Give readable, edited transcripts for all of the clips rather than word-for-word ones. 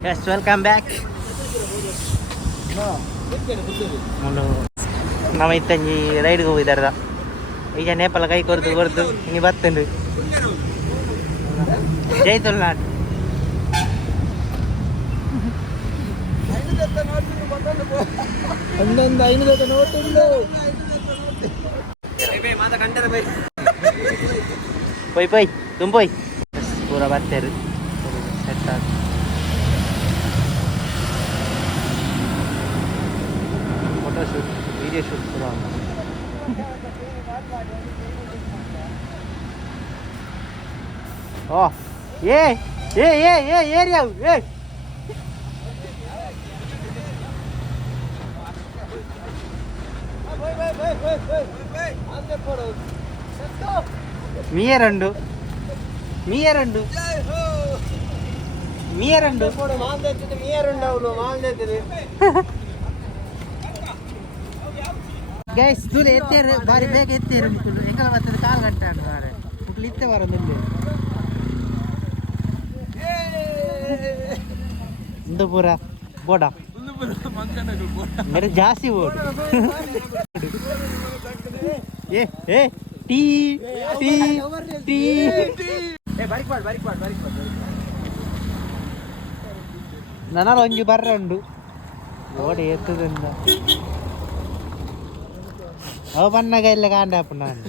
Yes, welcome back. ನಾವಿತ್ತಂಜಿ ರೈಡ್ಗೆ ಹೋಗಿದ್ದಾರ ಈಗ ನೇಪಾಳ ಕೈ ಕೊರ್ದು ಹಿಂಗೆ ಬರ್ತೇನೆ ಜೈ ತುಲ್ನಾಡ್ ಪೊಯ್ ಪೊಯ್ ತುಂಬೊಯ್ ಪೂರ ಬರ್ತೇರು ಸೆಟ್ ಆಗ ಫೋಟೋ ಶೂಟ್ ವಿಡಿಯೋ ಶೂಟ್ ಪೂರ ಓ ಏ ಏ ಏ ಏ ಏರಿಯಾ ಏ మీరండు మీరండు మీరండు ಗೈಸ್ ದೂರ ಎತ್ತೇರು ಬಾರಿ ಬೇಗ ಎತ್ತೇರು ಎಂಗಲ ಬರ್ತದೆ ಕಾಲು ಗಂಟೆ ಅಂಡು ಮಾರೆ ಮಕ್ಕಳು ಇತ್ತೆ ಬರೋದಿಲ್ಲ ಇಂದು ಪೂರ ಬೋಡ मेरे ಜಾಸ್ತಿ ಓಡು ಏ ಏ ಟೀ ಟೀ ಟೀ ನನ್ನ ಒಂಜಿ ಬರ್ರ ಉಂಡು ಓಡಿ ಎತ್ತದಿಂದ ಅವ ಬಣ್ಣಗ ಇಲ್ಲ ಕಾಂಡಾಪು ನಾನು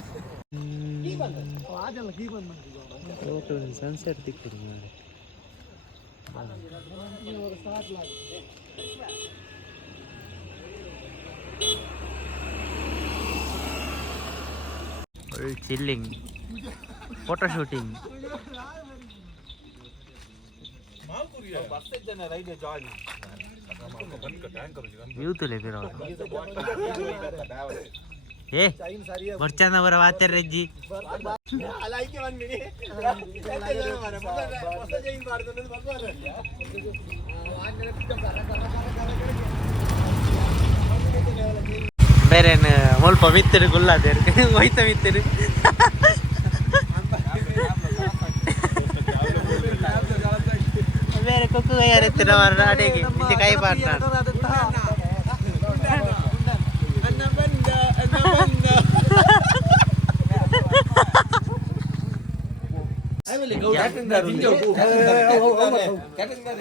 ಸನ್ಸೆಟ್ ತಿಕ್ಕರು ಮಾಡಿ chilling photo shooting view to le firo ए बच्चा ना बरा वाते रजी alaike one minute ಬೇರೆ ಸ್ವಲ್ಪ ಮಿತ್ತರು ಗುಲ್ಲಾದೇರು ಹೋಯ್ತ ಮಿತ್ತರು ಬೇರೆ ಕೊಕ್ಕು ಯಾರೆತ್ತಿರ ಅಡಿಗೆ ಇದು ಕೈ ಪಾಟ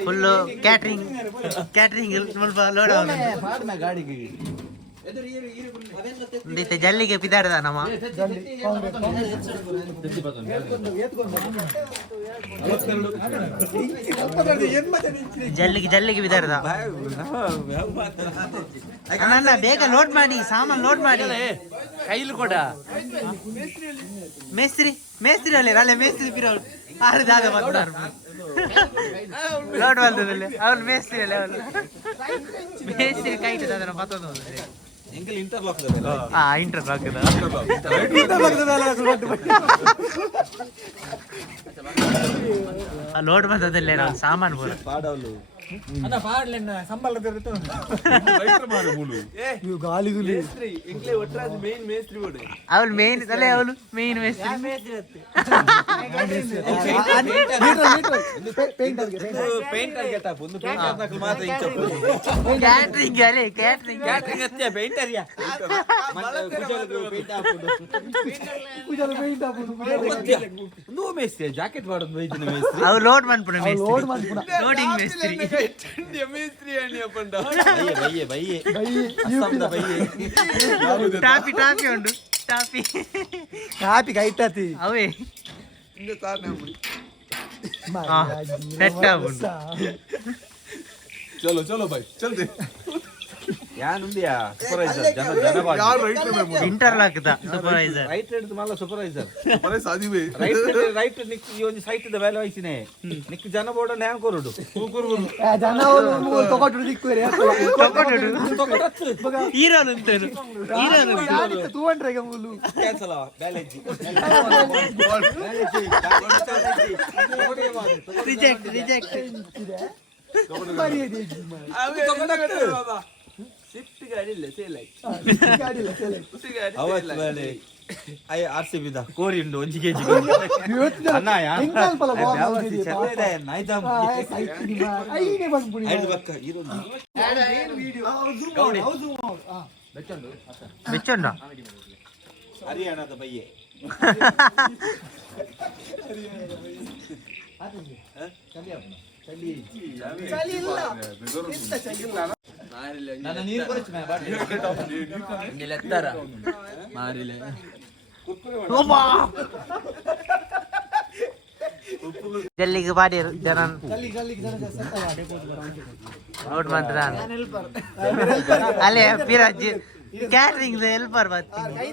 ಫುಲ್ಲು ಕ್ಯಾಟ್ರಿಂಗ್ ಸ್ವಲ್ಪ ಲೋಡ್ ಗಾಡಿಗೆ ಜಲ್ಲಿಗೆ ಪಿದಾಡ್ದ ನಮ್ಮ ಜಲ್ಲಿಗೆ ಬಿದಾಡ್ದ ನನ್ನ ಬೇಗ ಲೋಡ್ ಮಾಡಿ ಸಾಮಾನು ಲೋಡ್ ಮಾಡಿ ಕೈಲಿ ಕೊಡ ಮೇಸ್ತ್ರಿ ಅಲ್ಲೇ ಅಲ್ಲೇ ಮೇಸ್ತ್ರಿ ಪಿರೋಳು ಆಡ್ದಾದ ಲೋಡ್ ಬಂದದಲ್ಲಿ ಅವಳು ಮೇಸ್ತ್ರಿ ಅಲ್ಲೇ ಅವಳು ಮೇಸ್ತ್ರಿ ಕೈ ಇಟ್ಟದ ಮತ್ತೊಂದು ಇಂಟರ್ಲಾಕ್ ಲೋಡ್ ಬಂದದಲ್ಲೇ ನಾವು ಸಾಮಾನು ಬರ ಅವಳು ಮೇನ್ ತಲೆ ಅವಳು ಮೇನ್ ಮೇಸ್ತ್ರಿ ಕ್ಯಾಟ್ರಿಂಗ್ ಅಲ್ಲೇ ಜಾಕೆಟ್ ಮಾಡೋದು ಅವು ಲೋಡ್ ಮಾಡ್ಬಿಡ ಲೋಡಿಂಗ್ ಮೇಸ್ತ್ರಿ ಟಾಪಿ ಉಂಡು ಟಾಪಿ ಕೈಟಾತಿ ಅವೇ ಚಲೋ ಚಲೋ ಬಾಯ್ ಚಲ್ದೆ ಯಾನುಂದಿಯಾ ಸೂಪರ್ವೈಸರ್ ಜನ ಯಾರು right interlock the supervisor right red ಮಾಲ ಸೂಪರ್ವೈಸರ್ ಸಾದಿವೆ ರೈಟ್ ನಿಕ್ ಈ ಒಂದು ಸೈಟ್ ದ ವ್ಯಾಲ್ಯೂ ಐಸಿನೆ ನಿಕ್ ಜನ ಬೋರ್ಡ್ ನ್ಯಾಂ ಕೊರುಡು ಜನ ತಗೊಟ್ಟು ದಿಕ್ಕುರೆ ತಗೊಟ್ಟು ಹೀರೋನ್ ಅಂತೇನು ಹೀರೋನ್ 200 ಗೆ ಮೂಲು ಕ್ಯಾನ್ಸಲ್ ಬ್ಯಾಲೆನ್ಸ್ ರಿಜೆಕ್ಟ್ ಶಿಫ್ಟ್ ಗಾಡಿ ಇಲ್ಲ ಸೇಲ್ ಆಯ್ತು ಗಾಡಿ ಇಲ್ಲ ಸೇಲ್ ಆಯ್ತು ಅವತ್ತು RCB ದ ಕೋರಿ ಉಂಡು 1 kg ಅಣ್ಣ ಯಾ ಹೆಂಗಲ್ಪಲ್ಲ ವ್ಯಾಪಾರ ಚಲದೆ ನೈದಮ್ ಐನೇ ಬಂದ್ಬಿಡಿ ಐದು ಬಕ್ಕ ಇದೊಂದು ಬೆಚ್ಚಂಡ ಹರಿಯಾಣದ ಬಯ್ಯೆ ನನ್ನ ನೀರು ಬರಚು ಮಾರಿಲೆ ಜಲ್ಲಿಗೆ ಬಾಡಿ ಜನ ನೋಡ್ ಮಾತ್ರ ಅಲ್ಲೇ ಪಿರಾಜಿ ಕ್ಯಾಟ್ರಿಂಗ್ ಹೆಲ್ಪರ್ ಬರ್ತೀನಿ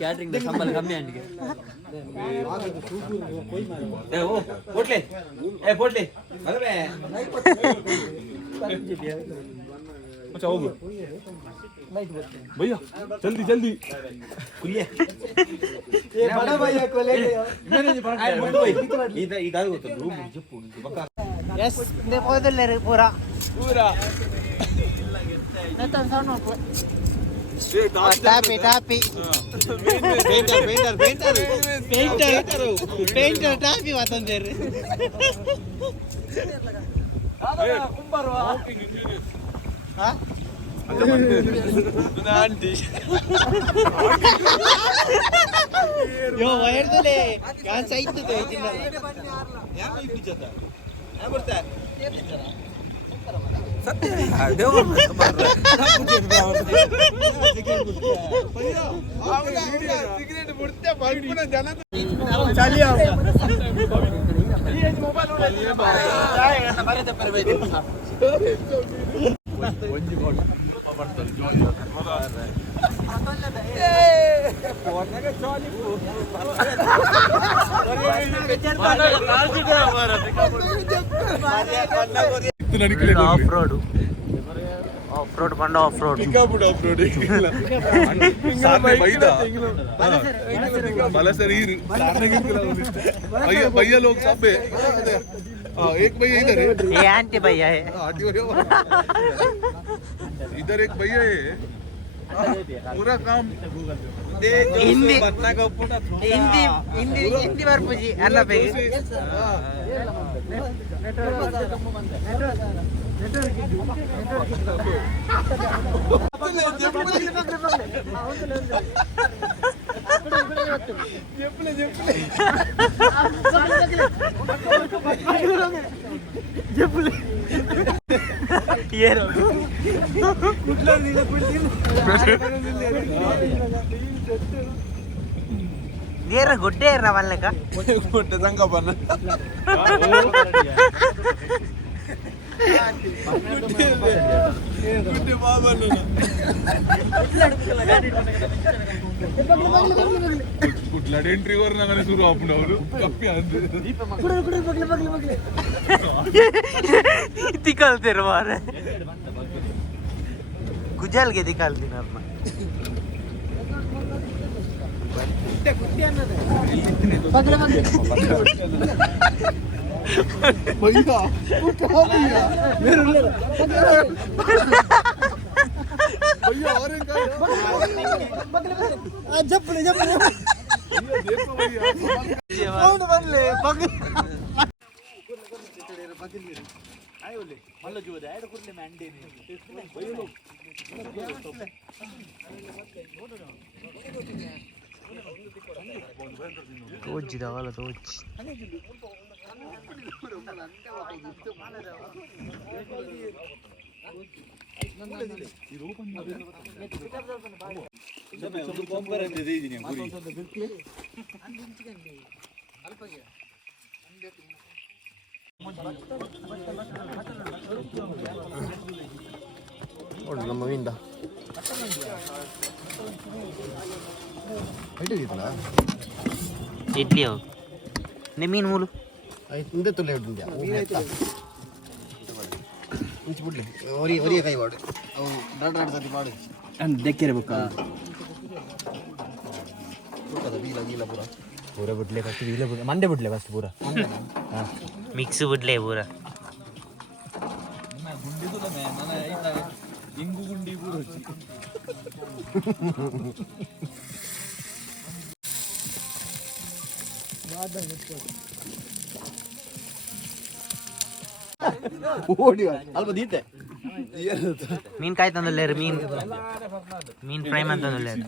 ಕ್ಯಾಟ್ರಿಂಗ್ ಸಂಬಳ ಕಮ್ಮಿ ಅಂಡಿಗೆ ಪೋಟ್ಲೆ ಪೋಟ್ಲೆ ಬರಬೇ अच्छा होगा भैया जल्दी जल्दी खुलिए ये बड़ा भैया को ले गया इधर होता रूम जप्पू बका ಎಸ್ ಹೋದಲ್ಲೇ ಪೂರಾ पूरा ಟಾಪಿ ಟಾಪಿ पेंटर पेंटर पेंटर ಪೇಂಟರ್ ಟಾಪಿ ಮಾತಂದೇರಿ ಯೋ ವೈರ್ದಲೆ ಯಾನ್ ಸೈತದೆ ಇದಿಲ್ಲ ಯಾ ಮೈ ಬಿಚ್ಚತ ಯಾ ಬರ್ತಾ ಆಫ್ ರೋಡ್ ಆಫ್ ರೋಡ್ ಬಂಡ ಆಫ್ ರೋಡ್ भैया लोग सब एक भैया इधर है ये आंटी भैया है इधर एक भैया है पूरा काम हिंदी हिंदी हिंदी हिंदी ಬರ್ಪುಜಿ ಅಲ್ಲ ಬೇಗ ನೀರ ಗುಡ್ಡೆ ಇರ ಮಲ್ಲಕ ಗುಡ್ಡೆ ಸಂಗಪ್ಪನ ಗುಡ್ಡೆ ಬಾಬನ कुठला एंट्रीवर नगाने सुरू आपण कप्पी दिखालते रे मारे गुजल के दिखालते ना अपना भैया वो कहाँ भैया मेरे भैया और एक जब देखो भैया कौन बदले बगल तोच दावाला तोच ನಮ್ಮವಿಂದ ಇಡ್ಲಿ ಅವು ಮೀನು ಮೂಲು ಹಿಂದೆ ತುಲೆ ಹಿಡಿದ್ಯಾ ಉಂಚು ಬಿಡ್ಲಿ ಒರಿಯ ಕೈ ಮಾಡು ಅವು ಎರಡು ಸತಿ ಮಾಡು ದೆಕ್ಕಿರಬೇಕಾ ಗೀಲ ಪೂರ ಪೂರ ಬಿಡ್ಲೆ ಫಸ್ಟ್ ವೀಲ ಬಿಡ್ಲೆ ಮಂಡೆ ಬಿಡ್ಲೆ ಫಸ್ಟ್ ಪೂರ ಮಿಕ್ಸ್ ಬಿಡ್ಲೆ ಪೂರ ಇಂಗು ಗುಂಡಿ ಪೂರ ಓಡಿ ಅಲ್ಪ ದೀತೆ ಮೀನ್ ಕಾಯಿ ತಂದಲ್ಲೇರು ಮೀನ್ ಫ್ರೈ ಅಂತಂದಲ್ಲೇರು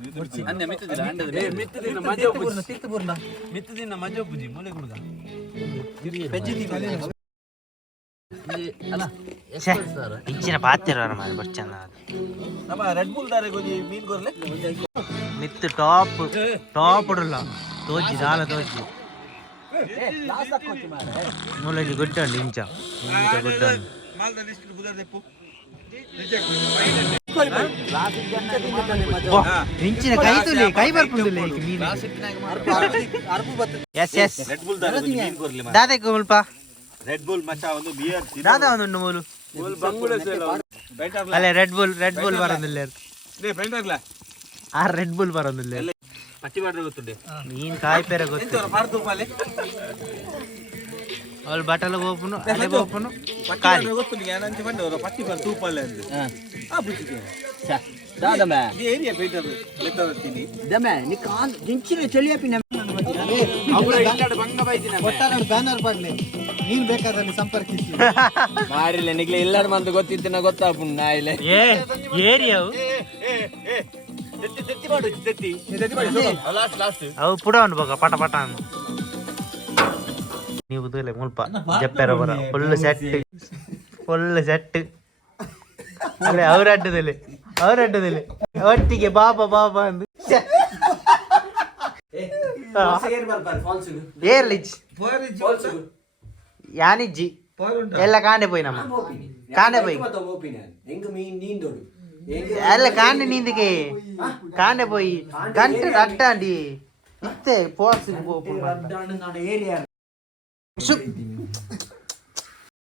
ಇಚ್ಚಿನ ಪಾತಿರ ಮಾಡಿ ಬರ್ಚಂದ ನಮ್ಮ ರೆಡ್ ಬುಲ್ ದಾರೆ ಗೊಂಜಿ ಮೀನ್ ಕೊರ್ಲೆ ಮಿತ್ತು ಟಾಪ್ ಉಡಲ್ಲ ತೋಜಿ ದಾಲ ತೋಜಿ ಮೂಲಜಿ ಗುಡ್ಡಂಡು ಇಂಚ ಗುಡ್ಡಂಡು ಇಂಚಿನ ಕೈ ತುಲೆ ಕೈ ಬರ್ಪುಂದುಲೆ ಎಸ್ ಎಸ್ ರೆಡ್ ಬುಲ್ ದಾರೆ ಗೊಂಜಿ ಮೀನ್ ಕೊರ್ಲೆ ದಾದಕ್ಕೆ ಮುಲ್ಪ ರೆಡ್ ಬುಲ್ ಮಚ್ಚ ಒಂದು ಬಿಯರ್ ದಾದಾ ಒಂದು ಮೂಲು ಅಲ್ಲೇ ರೆಡ್ ಬುಲ್ ಬರೋದಿಲ್ಲ ಆ ರೆಡ್ ಬುಲ್ ಬರೋದಿಲ್ಲ ಪಟ್ಟಿ ಮಾಡ್ರೆ ಗೊತ್ತುಂಡೆ ನೀನ್ ಕಾಯಿ ಪೇರ ಗೊತ್ತು ಮಾಡ್ತು ಮಾಲೆ ಅವ್ಳು ಬಟಲ್ ಓಪನು ಅಲ್ಲೇ ಓಪನು ಕಾಲಿ ಗೊತ್ತು ಏನಂತ ಬಂದವರು ಪಟ್ಟಿ ಬರ್ ತೂಪಲ್ಲ ಅಂತ ಆ ಬುಚ್ಚಿಗೆ ದಾದಮ್ಮ ಈ ಏರಿಯಾ ಬೇಟರ್ ಲೆಕ್ಕದತ್ತೀನಿ ದಮ್ಮ ನಿ ಕಾನ್ ದಿಂಚಿನ ಚಳಿಯಪಿ ಬ್ಯಾನರ್ ಪಡ್ಲಿ ನೀನ್ ಬೇಕಾದ್ರೆ ಸಂಪರ್ಕಿಸಿ ಮಾರಿಲ್ಲ ನಿಗ್ಲೆ ಎಲ್ಲಾರು ಮಂದು ಗೊತ್ತಿತ್ತಿನ ಗೊತ್ತಾಪುಂಡು ನಾ ಇಲ್ಲೇ ಏ ಏರಿಯಾವು ತೆತ್ತಿ ಮಾಡು ತೆತ್ತಿ ಲಾಸ್ಟ್ ಅವು ಪುಡ ಉಂಟು ಬಗ ಪಟ ಪಟ ಅಂತ ನೀವು ತೂಲೆ ಮುಲ್ಪ ಜಪ್ಪೆರ ಬರ ಫುಲ್ ಸೆಟ್ ಅಲ್ಲೇ ಅವರಡ್ಡದಲ್ಲಿ ಒಟ್ಟಿಗೆ ಬಾಬಾ ಅಂದು ಏರ್ಲಿಜ್ ಯಾನಿಜ್ಜಿ ಎಲ್ಲ ಕಾಂಡೆ ಪೋಯಿ ನಮ್ಮ ಕಾಂಡೆ ಪೋಯಿ ಎಲ್ಲ ಕಾಂಡೆ ನೀಂದಿಗೆ ಕಾಂಡೆ ಪೋಯಿ ಗಂಟೆ ಅಡ್ಡಾಂಡಿ ಇತ್ತೆ ಪೋರ್ಸ್